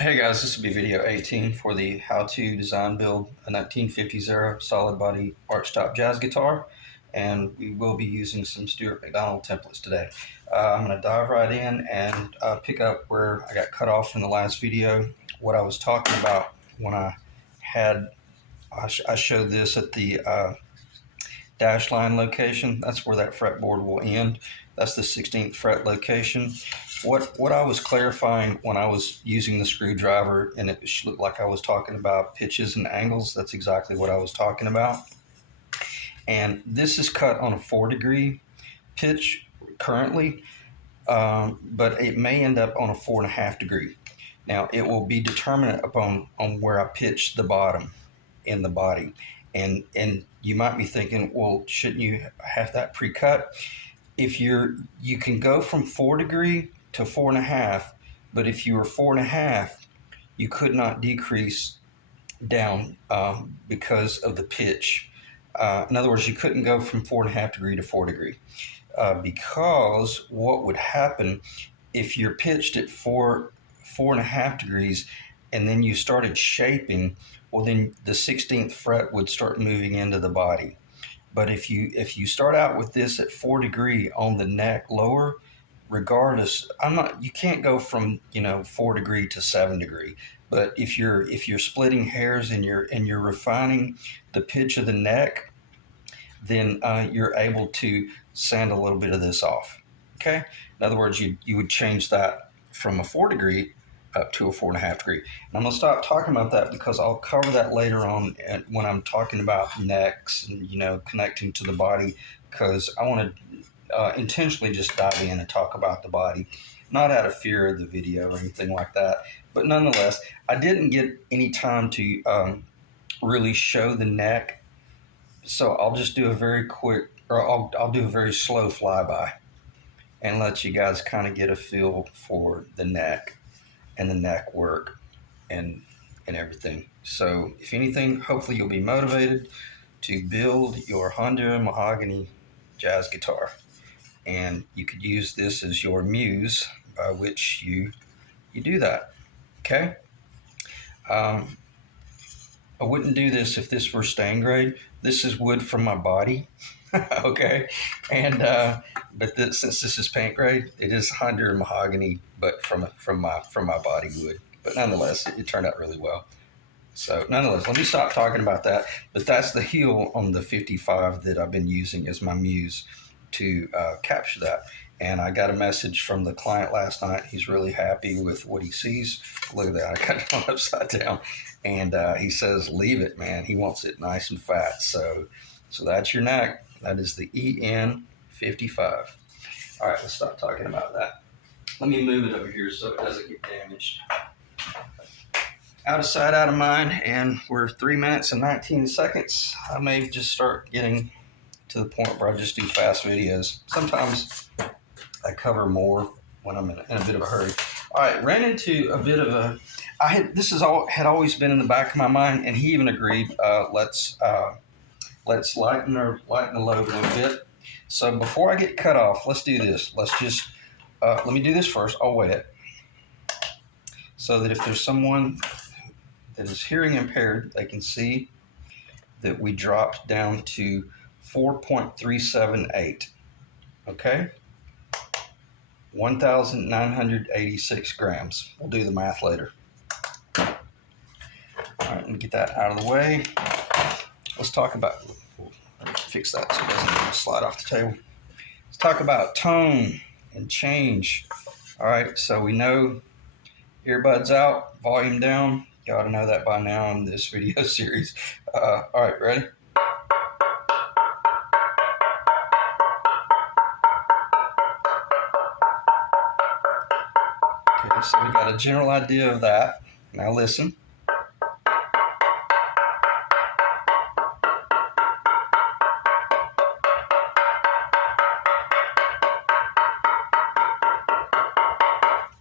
Hey guys, this will be video 18 for the how to design build a 1950s era solid body archtop jazz guitar, and we will be using some Stuart McDonald templates today. I'm going to dive right in and pick up where I got cut off in the last video. What I was talking about when I showed this at the dash line location. That's where that fretboard will end. That's the 16th fret location. What I was clarifying when I was using the screwdriver and it looked like I was talking about pitches and angles, that's exactly what I was talking about. And this is cut on a 4-degree pitch currently, but it may end up on a 4.5-degree. Now it will be determinant upon where I pitch the bottom in the body. And you might be thinking, well, shouldn't you have that pre-cut? You can go from 4-degree to 4.5, but if you were 4.5, you could not decrease down because of the pitch. In other words, you couldn't go from 4.5-degree to 4-degree because what would happen if you're pitched at 4.5 degrees and then you started shaping, well, then the 16th fret would start moving into the body. But if you start out with this at 4-degree on the neck lower, regardless, you can't go from 4-degree to 7-degree. But if you're splitting hairs and you're refining the pitch of the neck, then you're able to sand a little bit of this off. Okay. In other words, you would change that from a 4-degree up to a 4.5-degree. And I'm going to stop talking about that because I'll cover that later on when I'm talking about necks and connecting to the body, because I want to intentionally just dive in and talk about the body, not out of fear of the video or anything like that. But nonetheless, I didn't get any time to really show the neck, so I'll just do a very quick, or I'll do a very slow flyby and let you guys kind of get a feel for the neck and the neck work and everything. So if anything, hopefully you'll be motivated to build your Honduran mahogany jazz guitar, and you could use this as your muse by which you do that. Okay. I wouldn't do this if this were stain grade. This is wood from my body. Okay. And but since this is paint grade, it is Honduran mahogany, but from my body wood. But nonetheless, it turned out really well. So nonetheless, let me stop talking about that. But that's the heel on the 55 that I've been using as my muse to capture that. And I got a message from the client last night. He's really happy with what he sees. Look at that, I got it on upside down. And he says, leave it, man. He wants it nice and fat. So that's your neck. That is the EN 55. All right, let's stop talking about that. Let me move it over here so it doesn't get damaged. Out of sight, out of mind, and we're 3 minutes and 19 seconds. I may just start getting to the point where I just do fast videos. Sometimes I cover more when I'm in a bit of a hurry. All right, ran into a bit of a. This had always been in the back of my mind, and he even agreed. Let's lighten the load a little bit. So before I get cut off, let's do this. Let's just let me do this first. I'll weigh it so that if there's someone that is hearing impaired, they can see that we dropped down to 4.378. Okay. 1,986 grams. We'll do the math later. All right, let me get that out of the way. Let's talk about, fix that so it doesn't slide off the table. Let's talk about tone and change. All right, so we know earbuds out, volume down. You ought to know that by now in this video series. All right, ready? Okay, so we got a general idea of that. Now listen.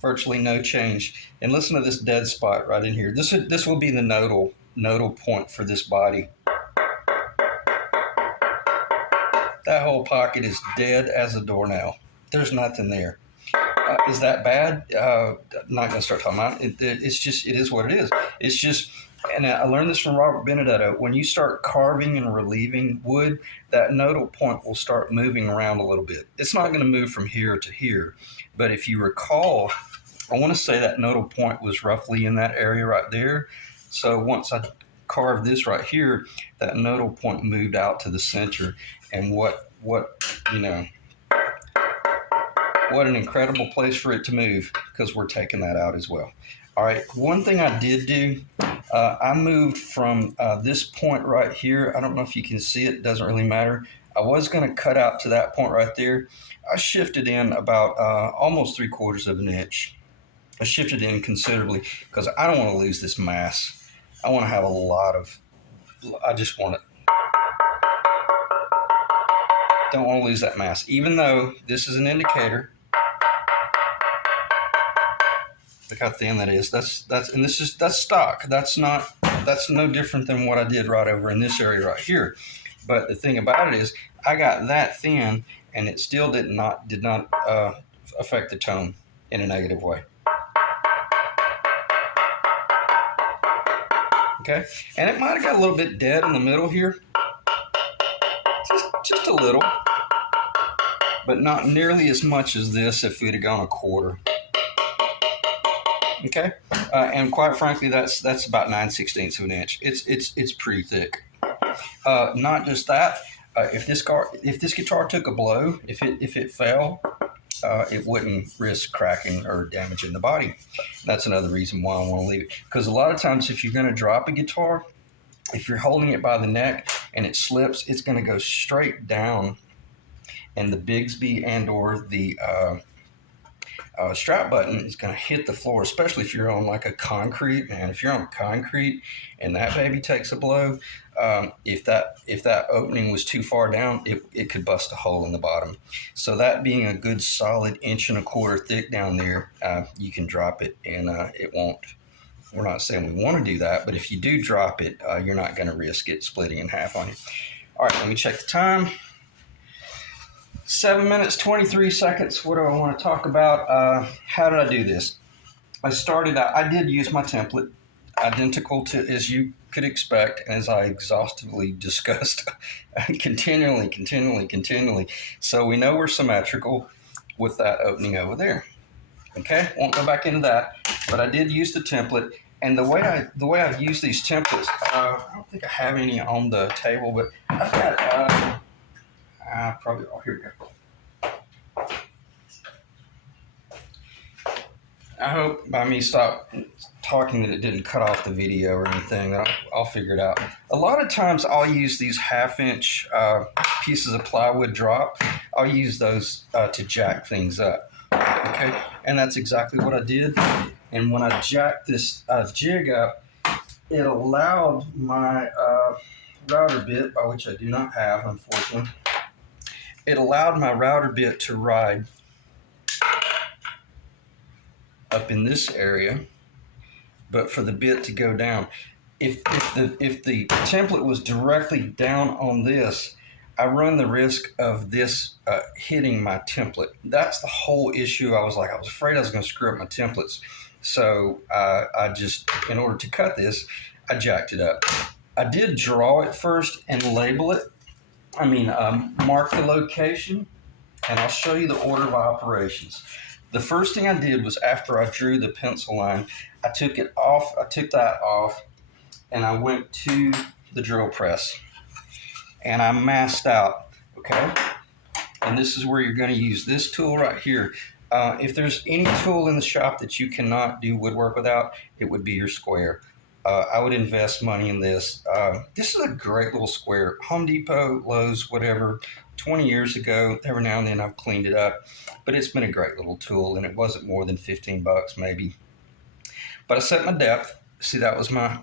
Virtually no change. And listen to this dead spot right in here. This will be the nodal point for this body. That whole pocket is dead as a doornail. There's nothing there. Is that bad? Not going to start talking about it. It's just, it is what it is. It's just, and I learned this from Robert Benedetto. When you start carving and relieving wood, that nodal point will start moving around a little bit. It's not going to move from here to here, but if you recall, I want to say that nodal point was roughly in that area right there. So once I carved this right here, that nodal point moved out to the center, and what you know, what an incredible place for it to move, because we're taking that out as well. All right, one thing I did do, I moved from this point right here. I don't know if you can see it, it doesn't really matter. I was going to cut out to that point right there. I shifted in about almost 3/4 of an inch. I shifted in considerably because I don't want to lose this mass. I want to have a lot of, I just want to, don't want to lose that mass. Even though this is an indicator, look how thin that is. That's stock. That's no different than what I did right over in this area right here. But the thing about it is, I got that thin, and it still did not affect the tone in a negative way. Okay, and it might have got a little bit dead in the middle here, just a little, but not nearly as much as this if we'd have gone 1/4. Okay, and quite frankly, that's about 9/16 of an inch. It's pretty thick. Not just that. If this guitar took a blow, if it fell, it wouldn't risk cracking or damaging the body. That's another reason why I want to leave it. Because a lot of times, if you're going to drop a guitar, if you're holding it by the neck and it slips, it's going to go straight down, and the Bigsby and or the strap button is going to hit the floor, especially if you're on like a concrete, man. If you're on concrete and that baby takes a blow, if that opening was too far down, it could bust a hole in the bottom. So that being a good solid 1.25 inch thick down there, you can drop it and it won't. We're not saying we want to do that, but if you do drop it, you're not going to risk it splitting in half on you. All right, let me check the time. 7 minutes, 23 seconds. What do I want to talk about? How did I do this? I did use my template, identical to as you could expect, as I exhaustively discussed continually. So we know we're symmetrical with that opening over there. Okay, won't go back into that, but I did use the template. And the way I've used these templates, I don't think I have any on the table, but I've got probably, oh, here we go. I hope by me stop talking that it didn't cut off the video or anything. I'll figure it out. A lot of times I'll use these 1/2 inch pieces of plywood drop. I'll use those to jack things up. Okay, and that's exactly what I did. And when I jacked this jig up, it allowed my router bit, by which I do not have, unfortunately. It allowed my router bit to ride up in this area, but for the bit to go down. If the template was directly down on this, I run the risk of this hitting my template. That's the whole issue. I was afraid I was going to screw up my templates. So I just, in order to cut this, I jacked it up. I did draw it first and label it. Mark the location, and I'll show you the order of operations. The first thing I did was, after I drew the pencil line, I took that off, and I went to the drill press, and I masked out, okay? And this is where you're going to use this tool right here. If there's any tool in the shop that you cannot do woodwork without, it would be your square. I would invest money in this. This is a great little square. Home Depot, Lowe's, whatever, 20 years ago. Every now and then I've cleaned it up, but it's been a great little tool, and it wasn't more than 15 bucks maybe. But I set my depth. See, that was my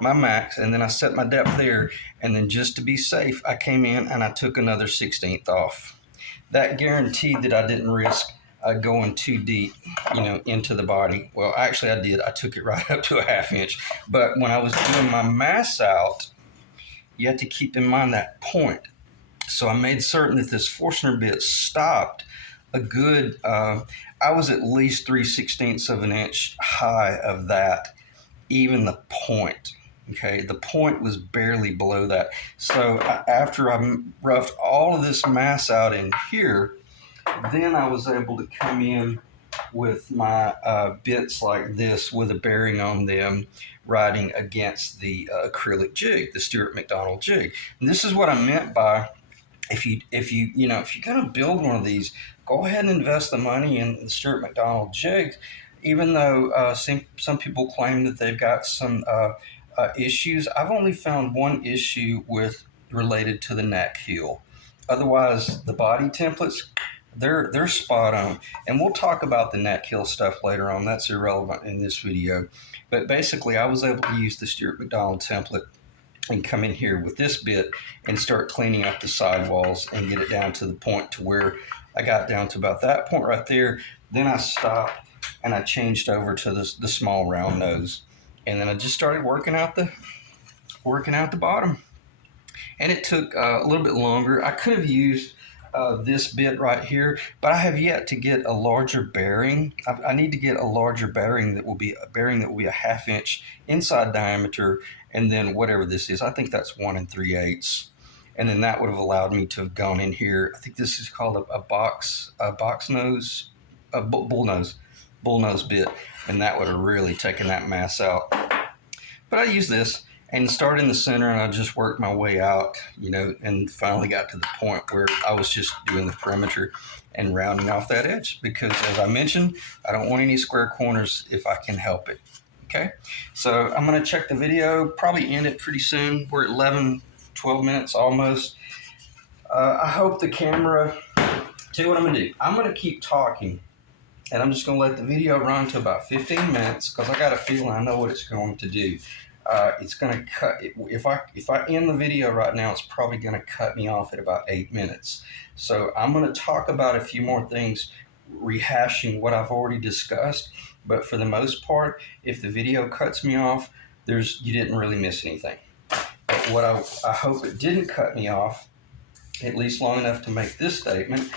max, and then I set my depth there, and then just to be safe, I came in and I took another 1/16 off. That guaranteed that I didn't risk going too deep, into the body. Well, actually I did. I took it right up to a 1/2 inch. But when I was doing my mass out, you have to keep in mind that point. So I made certain that this Forstner bit stopped a good I was at least 3/16 of an inch high of that, even the point. Okay, the point was barely below that. So after I roughed all of this mass out in here, then I was able to come in with my bits like this with a bearing on them riding against the acrylic jig, the Stuart McDonald jig. And this is what I meant by if you're going to build one of these, go ahead and invest the money in the Stuart McDonald jigs. Even though some people claim that they've got some issues, I've only found one issue with related to the neck heel. Otherwise, the body templates, they're spot on. And we'll talk about the neck heel stuff later on. That's irrelevant in this video. But basically, I was able to use the Stuart McDonald template and come in here with this bit and start cleaning up the sidewalls and get it down to the point to where I got down to about that point right there. Then I stopped and I changed over to the small round nose. And then I just started working out the bottom. And it took a little bit longer. I could have used this bit right here, but I have yet to get a larger bearing. I need to get a larger bearing that will be a 1/2 inch inside diameter, and then whatever this is, I think that's 1 3/8, and then that would have allowed me to have gone in here. I think this is called a box nose, a bull nose bit, and that would have really taken that mass out. But I use this and started in the center, and I just worked my way out, and finally got to the point where I was just doing the perimeter and rounding off that edge because, as I mentioned, I don't want any square corners if I can help it. Okay, so I'm going to check the video, probably end it pretty soon. We're at 12 minutes almost. I hope the camera, tell you what I'm going to do. I'm going to keep talking, and I'm just going to let the video run to about 15 minutes because I got a feeling I know what it's going to do. It's going to cut, if I end the video right now, it's probably going to cut me off at about 8 minutes. So I'm going to talk about a few more things, rehashing what I've already discussed. But for the most part, if the video cuts me off, you didn't really miss anything. But what I hope it didn't cut me off, at least long enough to make this statement.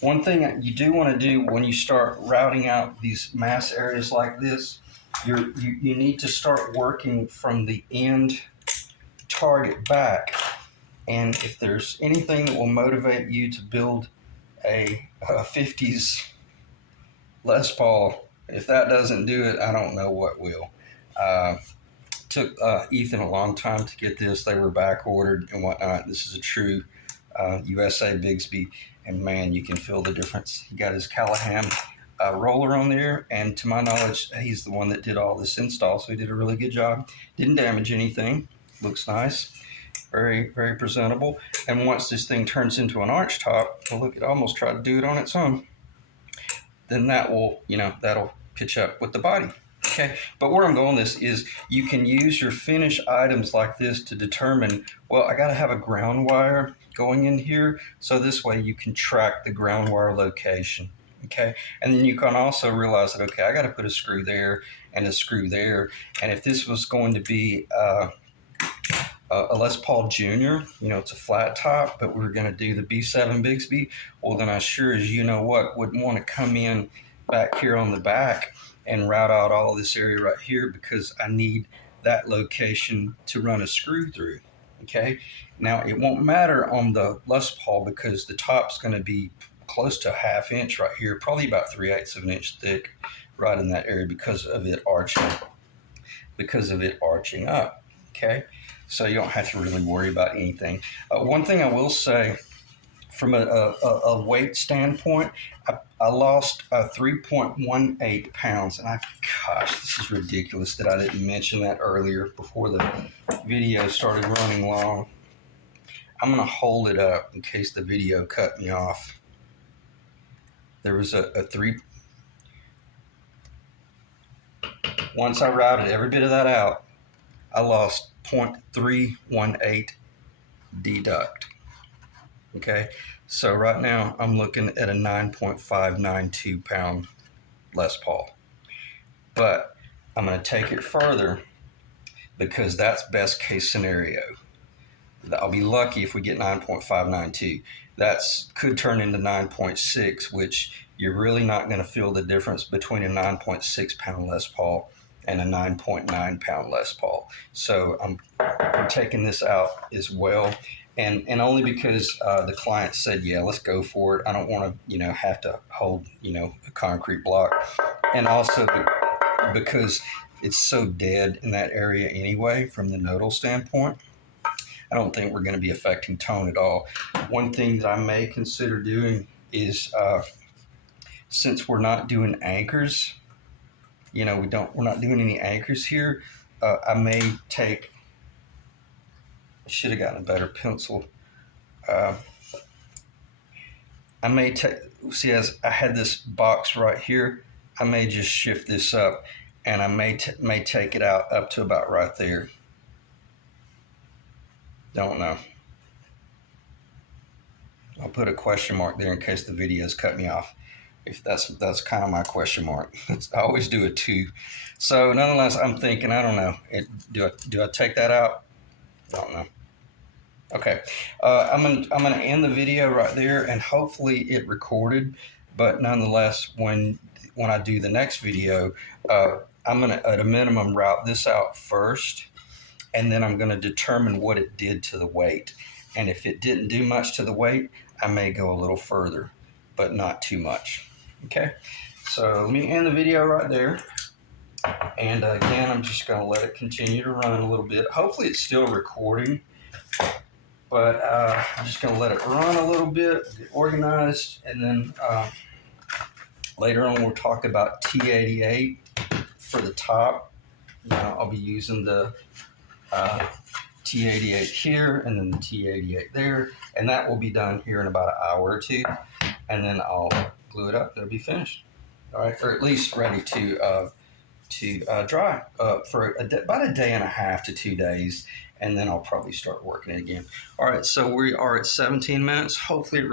One thing that you do want to do when you start routing out these mass areas like this, you need to start working from the end target back. And if there's anything that will motivate you to build a 50's Les Paul, if that doesn't do it, I don't know what will. Took Ethan a long time to get this. They were back ordered and whatnot. This is a true USA Bigsby, and man, you can feel the difference. He got his Callahan roller on there, and to my knowledge, he's the one that did all this install, so he did a really good job. Didn't damage anything. Looks nice. Very, very presentable. And once this thing turns into an arch top, well, look, it almost tried to do it on its own. Then that will, that'll pitch up with the body. Okay, but where I'm going with this is you can use your finish items like this to determine, well, I got to have a ground wire going in here, so this way you can track the ground wire location. Okay, and then you can also realize that, okay, I got to put a screw there and a screw there, and if this was going to be a Les Paul Jr., it's a flat top, but we're going to do the B7 Bigsby, well, then I sure as wouldn't want to come in back here on the back and route out all of this area right here because I need that location to run a screw through. Okay, now it won't matter on the Les Paul because the top's going to be close to a 1/2 inch right here, probably about 3/8 of an inch thick right in that area because of it arching up. Okay, so you don't have to really worry about anything. One thing I will say, from a weight standpoint, I lost 3.18 pounds, and this is ridiculous that I didn't mention that earlier before the video started running long. I'm going to hold it up in case the video cut me off. There was once I routed every bit of that out, I lost 0.318 deduct. Okay, so right now I'm looking at a 9.592 pound Les Paul, but I'm going to take it further because that's best case scenario. I'll be lucky if we get 9.592. that's could turn into 9.6, which you're really not going to feel the difference between a 9.6 pound Les Paul and a 9.9 pound Les Paul. So I'm taking this out as well, and only because the client said, yeah, let's go for it. I don't want to have to hold a concrete block, and also because it's so dead in that area anyway from the nodal standpoint. I don't think we're going to be affecting tone at all. One thing that I may consider doing is, since we're not doing anchors, we're not doing any anchors here. I may take. I should have gotten a better pencil. I may take. See, as I had this box right here, I may just shift this up, and I may take it out up to about right there. Don't know. I'll put a question mark there in case the videos cut me off. If that's kind of my question mark. I always do a 2. So nonetheless, I'm thinking, I don't know. Do I take that out? I don't know. Okay, I'm gonna end the video right there, and hopefully it recorded. But nonetheless, when I do the next video, I'm gonna at a minimum route this out first, and then I'm gonna determine what it did to the weight. And if it didn't do much to the weight, I may go a little further, but not too much. Okay, so let me end the video right there. And again, I'm just going to let it continue to run a little bit. Hopefully it's still recording, but I'm just going to let it run a little bit, get organized, and then later on we'll talk about T88 for the top. I'll be using the T88 here and then the T88 there, and that will be done here in about an hour or 2, and then I'll glue it up. It'll be finished, all right, or at least ready to dry for about a day and a half to 2 days, and then I'll probably start working it again. All right, so we are at 17 minutes. Hopefully it